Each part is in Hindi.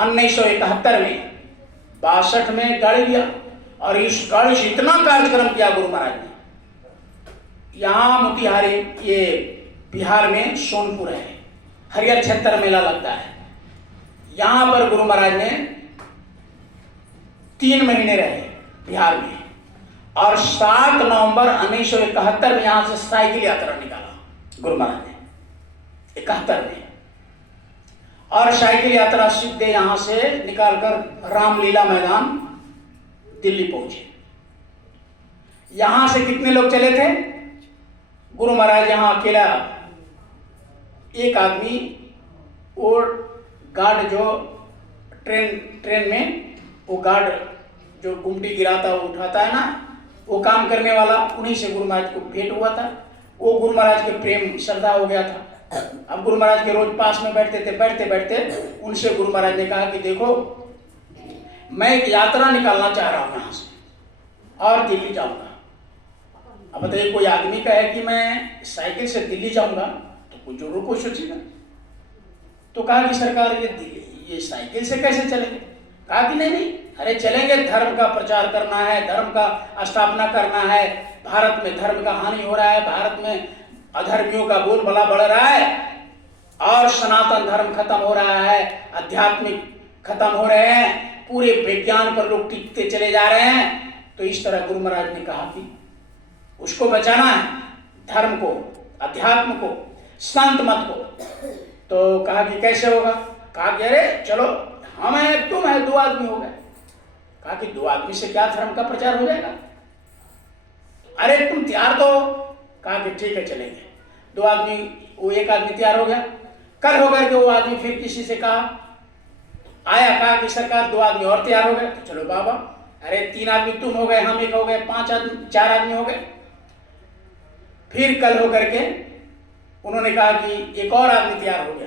1971 में 62 में गाड़ी दिया और इस गाड़ी से इतना कार्यक्रम किया गुरु महाराज ने। यहाँ मोतिहारी, ये बिहार में सोनपुर है, हरियर छत्तर मेला लगता है। यहाँ पर गुरु महाराज ने 3 महीने रहे बिहार में और 7 नवंबर 1971 में यहाँ से साइकिल यात्रा निकाला गुरु महाराज ने 71 में। और साइकिल यात्रा सीधे यहाँ से निकालकर रामलीला मैदान दिल्ली पहुंचे। यहाँ से कितने लोग चले थे? गुरु महाराज यहाँ अकेला, एक आदमी और गार्ड जो ट्रेन में वो गार्ड जो गुमटी गिराता वो उठाता है ना, वो काम करने वाला, उन्हीं से गुरु महाराज को भेंट हुआ था। वो गुरु महाराज के प्रेम श्रद्धा हो गया था। अब गुरु महाराज के रोज पास में बैठते थे। बैठते बैठते उनसे गुरु महाराज ने कहा कि देखो, मैं एक यात्रा निकालना चाह रहा हूँ यहाँ से और दिल्ली जाऊँगा। अब बताइए, कोई आदमी का है कि मैं साइकिल से दिल्ली जाऊँगा तो कोई जरूर कोई सोचेगा। तो कहा कि सरकार ये साइकिल से कैसे चलेंगे? कहा कि नहीं, अरे चलेंगे, धर्म का प्रचार करना है, धर्म का स्थापना करना है। भारत में धर्म का हानि हो रहा है, भारत में अधर्मियों का बोलबाला बढ़ रहा है और सनातन धर्म खत्म हो रहा है, आध्यात्मिक खत्म हो रहे हैं, पूरे विज्ञान पर लोग टिकते चले जा रहे हैं। तो इस तरह गुरु महाराज ने कहा कि उसको बचाना है, धर्म को, अध्यात्म को, संत मत को। तो कहा कि कैसे होगा? कहा कि अरे चलो, हम हैं, तुम है, 2 आदमी हो गए। कहा कि 2 आदमी से क्या धर्म का प्रचार हो जाएगा? अरे तुम तैयार तो? कहा कि ठीक है चलेंगे। 2 आदमी, वो एक आदमी तैयार हो गया। कल होकर के वो आदमी फिर किसी से कहा, आया, कहा कि सरकार 2 आदमी और तैयार हो गए। तो चलो बाबा, अरे 3 आदमी तुम हो गए, हम एक हो गए, 5 आदमी, 4 आदमी हो गए। फिर कल होकर के उन्होंने कहा कि एक और आदमी तैयार हो गया।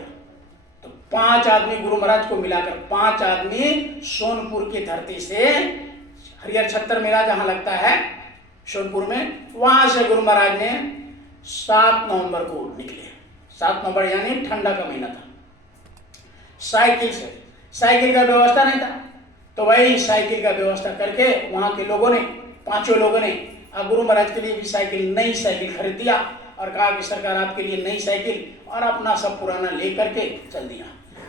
तो 5 आदमी गुरु महाराज को मिलाकर 5 आदमी सोनपुर की धरती से, हरियर छत्तर मेला जहां लगता है सोनपुर में, वहां से गुरु महाराज ने 7 नवंबर को निकले। 7 नवंबर यानी ठंडा का महीना था। साइकिल से, साइकिल का व्यवस्था नहीं था, तो वही साइकिल का व्यवस्था करके वहां के लोगों ने, 5 लोगों ने गुरु महाराज के लिए भी साइकिल, नई साइकिल खरीद दिया और कहा कि सरकार आपके लिए नई साइकिल, और अपना सब पुराना ले करके चल दिया।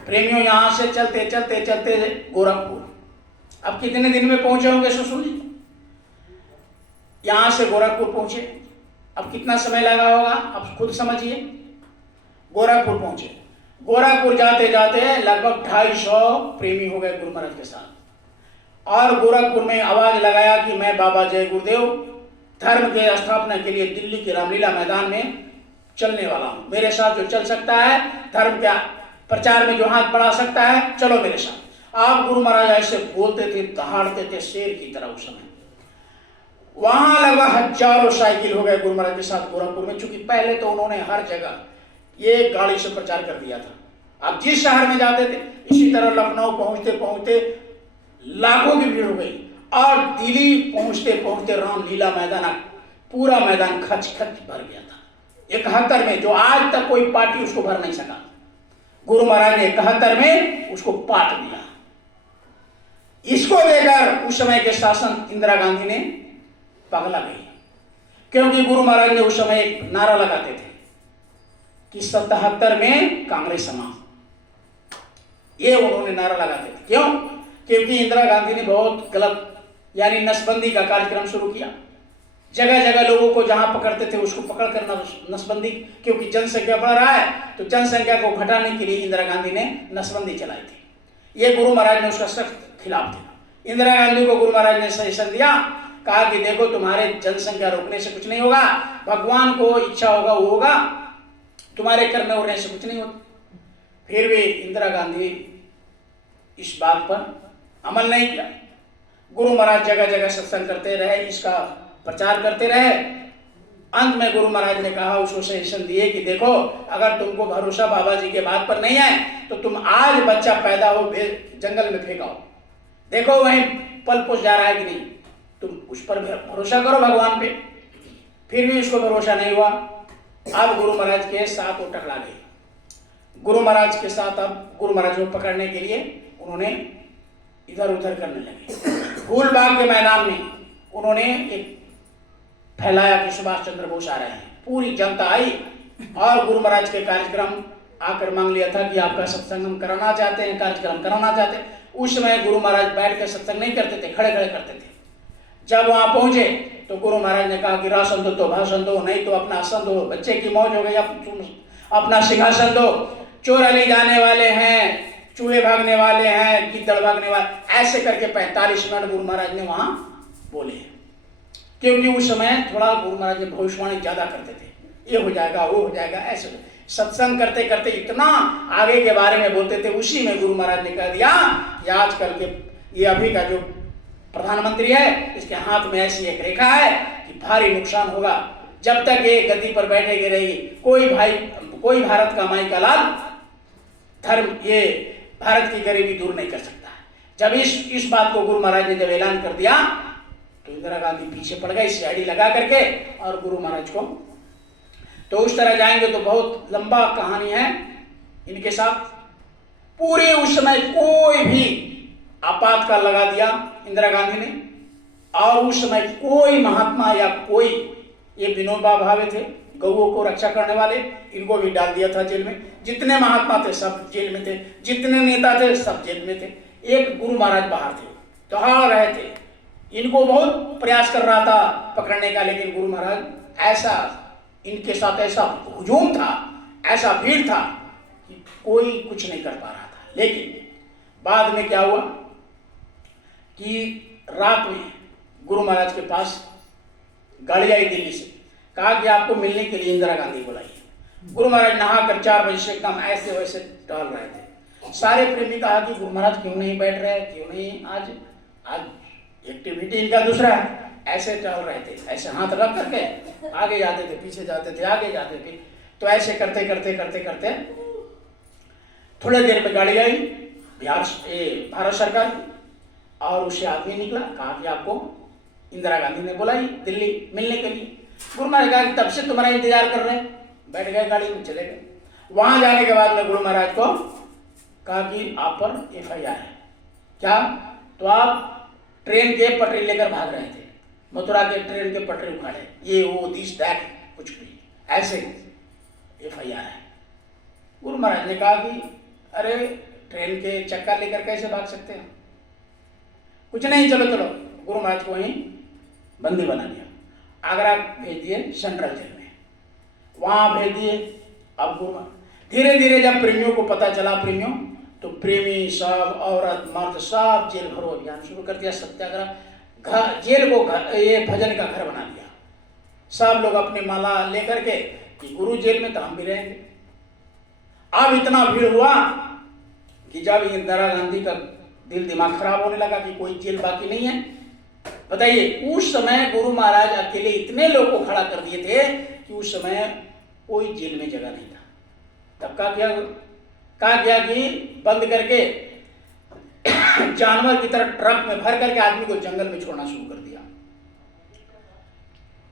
प्रेमियों, यहाँ से चलते चलते चलते गोरखपुर। अब कितने दिन में पहुंचे होंगे ससुर जी? यहाँ से गोरखपुर पहुंचे, अब कितना समय लगा होगा अब खुद समझिए। गोरखपुर पहुंचे, गोरखपुर जाते जाते लगभग 250 प्रेमी हो गए गुरु महाराज के साथ। और गोरखपुर में आवाज लगाया कि मैं बाबा जय गुरुदेव धर्म के स्थापना के लिए दिल्ली के रामलीला मैदान में चलने वाला हूं। मेरे साथ जो चल सकता है, धर्म का प्रचार में जो हाथ बढ़ा सकता है, चलो मेरे साथ। आप गुरु महाराज ऐसे बोलते थे, दहाड़ते थे शेर की तरह उस समय। वहां लगभग हजारों साइकिल हो गए गुरु महाराज के साथ गोरखपुर में, चूंकि पहले तो उन्होंने हर जगह ये गाड़ी से प्रचार कर दिया था। अब जिस शहर में जाते थे, इसी तरह लखनऊ पहुंचते पहुंचते लाखों की भीड़ हो गई और दिल्ली पहुंचते पहुंचते रामलीला मैदान, पूरा मैदान खच खच भर गया था 71 में, जो आज तक कोई पार्टी उसको भर नहीं सका। गुरु महाराज ने 71 में उसको पाट दिया। इसको देकर उस समय के शासन इंदिरा गांधी ने पगला गई, क्योंकि गुरु महाराज ने उस समय एक नारा लगाते थे कि 77 में कांग्रेस समाप्त, ये उन्होंने नारा लगाते थे। क्यों? क्योंकि इंदिरा गांधी ने बहुत गलत, यानी नसबंदी का कार्यक्रम शुरू किया। जगह जगह लोगों को जहां पकड़ते थे उसको पकड़ कर नसबंदी, क्योंकि जनसंख्या बढ़ रहा है तो जनसंख्या को घटाने के लिए इंदिरा गांधी ने नसबंदी चलाई थी। ये गुरु महाराज ने उसका सख्त खिलाफ था। इंदिरा गांधी को गुरु महाराज ने सजेशन दिया, कहा कि देखो, तुम्हारे जनसंख्या रोकने से कुछ नहीं होगा, भगवान को इच्छा होगा वो होगा, तुम्हारे करने उड़ने से कुछ नहीं होता। फिर भी इंदिरा गांधी इस बात पर अमल नहीं किया। गुरु महाराज जगह जगह सत्संग करते रहे, इसका प्रचार करते रहे। अंत में गुरु महाराज ने कहा, उसको सजेशन दिए कि देखो, अगर तुमको भरोसा बाबा जी के बात पर नहीं है तो तुम आज बच्चा पैदा हो जंगल में फेंकाओ, देखो वहीं पल पुष जा रहा है कि नहीं, तुम उस पर भरोसा करो, भगवान पे। फिर भी उसको भरोसा नहीं हुआ। अब गुरु महाराज के साथ वो टकरा गई। गुरु महाराज के साथ अब गुरु महाराज को पकड़ने के लिए उन्होंने इधर उधर करने लगे। फूलबाग के मैदान में उन्होंने एक फैलाया कि सुभाष चंद्र बोस आ रहे हैं। पूरी जनता आई और गुरु महाराज के कार्यक्रम आकर मांग लिया था कि आपका सत्संग हम कराना चाहते हैं, कार्यक्रम कराना चाहते हैं। उस समय गुरु महाराज बैठ कर सत्संग नहीं करते थे, खड़े खड़े करते थे। जब वहां पहुंचे तो गुरु महाराज ने कहा कि रासन दो तो भाषण दो, नहीं तो अपना आसन दो, बच्चे की मौज हो गई, अपना सिंहासन दो। चोर अली जाने वाले हैं, चूहे भागने वाले हैं, गिद्दड़ भागने वाले, ऐसे करके 45 मिनट गुरु महाराज ने वहां बोले। क्योंकि उस समय थोड़ा गुरु महाराज ने भविष्यवाणी ज्यादा करते थे, ये हो जाएगा वो हो जाएगा, ऐसे सत्संग करते करते इतना आगे के बारे में बोलते थे। उसी में गुरु महाराज ने कह दिया कि आजकल के ये अभी का जो प्रधानमंत्री है, इसके हाथ में ऐसी एक रेखा है कि भारी नुकसान होगा। जब तक ये गद्दी पर बैठे रहेगी, कोई भारत का माई का लाल धर्म, ये भारत की गरीबी दूर नहीं कर सकता। जब इस बात को गुरु महाराज ने जब ऐलान कर दिया तो इंदिरा गांधी पीछे पड़ गई सीआईडी लगा करके, और गुरु महाराज को तो उस तरह जाएंगे तो बहुत लंबा कहानी है इनके साथ। पूरे उस समय कोई भी आपातकाल लगा दिया इंदिरा गांधी ने, और उस समय कोई महात्मा या कोई, ये विनोबा भावे थे गौओं को रक्षा करने वाले, इनको भी डाल दिया था जेल में। जितने महात्मा थे सब जेल में थे, जितने नेता थे सब जेल में थे। एक गुरु महाराज बाहर थे, दहाड़ रहे थे। इनको बहुत प्रयास कर रहा था पकड़ने का, लेकिन गुरु महाराज ऐसा, इनके साथ ऐसा हुजूम था, ऐसा भीड़ था कि कोई कुछ नहीं कर पा रहा था। लेकिन बाद में क्या हुआ कि रात में गुरु महाराज के पास गाड़ी आई दिल्ली से, कहा कि आपको मिलने के लिए इंदिरा गांधी बुलाई। गुरु महाराज नहाकर 4 बजे से एकदम ऐसे वैसे टहल रहे थे। सारे प्रेमी कहा कि गुरु महाराज क्यों नहीं बैठ रहे, क्यों नहीं, आज एक्टिविटी इनका दूसरा है। ऐसे टहल रहे थे, ऐसे हाथ रख करके आगे जाते थे, पीछे जाते थे, आगे जाते थे। तो ऐसे करते करते करते करते थोड़ी देर में गाड़ी आई भारत सरकार की, और उससे आदमी निकला, कहा कि आपको इंदिरा गांधी ने बुलाई दिल्ली मिलने के लिए। गुरु महाराज कहा कि तब से तुम्हारा इंतजार कर रहे हैं। बैठ गए गाड़ी में, चले गए। वहां जाने के बाद में गुरु महाराज को कहा कि आप पर FIR है। क्या? तो आप ट्रेन के पटरी लेकर भाग रहे थे, मथुरा के ट्रेन के पटरी उखाड़े, ये वो दिस दैट कुछ भी ऐसे FIR है। गुरु महाराज ने कहा कि अरे ट्रेन के चक्का लेकर कैसे भाग सकते हैं, कुछ नहीं, चलो चलो। गुरु महाराज को वहीं बंदी बना दिया, आगरा भेज दिए सेंट्रल जेल में, वहां भेज दिए। अब गुरु धीरे धीरे जब प्रेमियों को पता चला, प्रेमियों तो प्रेमी सब, औरत मर्द सब जेल भरो अभियान शुरू कर दिया, सत्याग्रह। जेल को ये भजन का घर बना दिया। सब लोग अपने माला लेकर के कि गुरु जेल में तो हम भी रहेंगे। अब इतना भीड़ हुआ कि जब इंदिरा गांधी का दिल दिमाग खराब होने लगा कि कोई जेल बाकी नहीं है। बताइए, उस समय गुरु महाराज अकेले इतने लोग को खड़ा कर दिए थे कि उस समय कोई जेल में जगह नहीं था। तब कहा गया कि बंद करके जानवर की तरह ट्रक में भर करके आदमी को जंगल में छोड़ना शुरू कर दिया।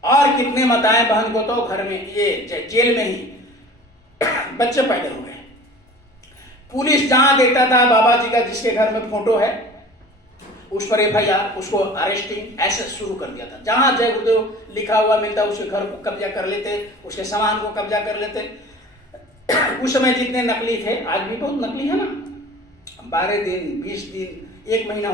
और कितने माताएं बहन को तो घर में, ये जेल में ही बच्चे पैदा हो गए। पुलिस जहां देखता था बाबा जी का जिसके घर में फोटो है उस पर FIR, उसको अरेस्टिंग ऐसे शुरू कर दिया था। जहां जय गुरुदेव लिखा हुआ मिलता उसके घर को कब्जा कर लेते, उसके सामान को कब्जा कर लेते। उस समय जितने नकली थे, आज भी बहुत नकली है ना, 12 दिन 20 दिन 1 महीना हो